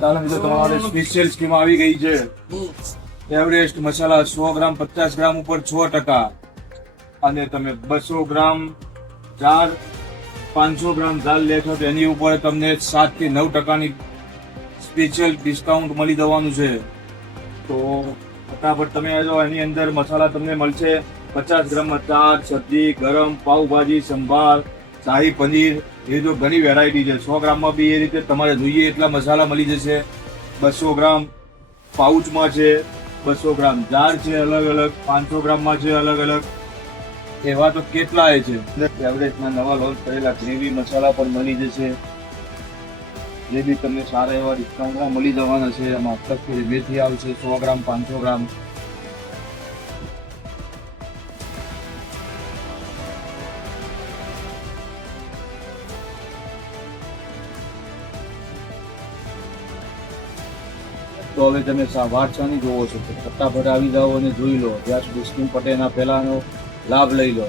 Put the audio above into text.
ચાલો મિત્રો, તમારે સ્પેશિયલ સ્કીમ આવી ગઈ છે. એવરેસ્ટ મસાલા 100 ગ્રામ 50 ગ્રામ ઉપર 6%, અને તમે 200 ગ્રામ દાળ 500 ગ્રામ દાળ લેશો તો એની ઉપર તમને 7 થી 9% સ્પેશિયલ ડિસ્કાઉન્ટ મળી જવાનું છે. તો ફટાફટ તમે આ જો, એની અંદર મસાલા તમને મળશે 50 ગ્રામમાં ચાટ, સબ્જી, ગરમ, પાવભાજી, સંભાર, શાહી પનીર, એ જો ઘણી વેરાયટી છે. 100 ગ્રામમાં બી એ રીતે તમારે જોઈએ એટલા મસાલા મળી જશે. 200 ગ્રામ પાઉચમાં છે, 200 ગ્રામ જાર છે અલગ અલગ, 500 ગ્રામમાં છે અલગ અલગ. એવા તો કેટલાય છે. એવરેજના નવા લોન્ચ કરેલા ગ્રેવી મસાલા પણ મળી જશે, જે બી તમને સારા એવા ડિસ્કાઉન્ટમાં મળી જવાના છે. એમાં કસ્તુરી મેથી આવશે 100 ગ્રામ 500 ગ્રામ. તો હવે તમે વાટ શાની જોવો છો? ફટાફટ આવી જાઓ અને જોઈ લો. જ્યાં સુધી સ્કીમ પટે એના પહેલાનો લાભ લઈ લો.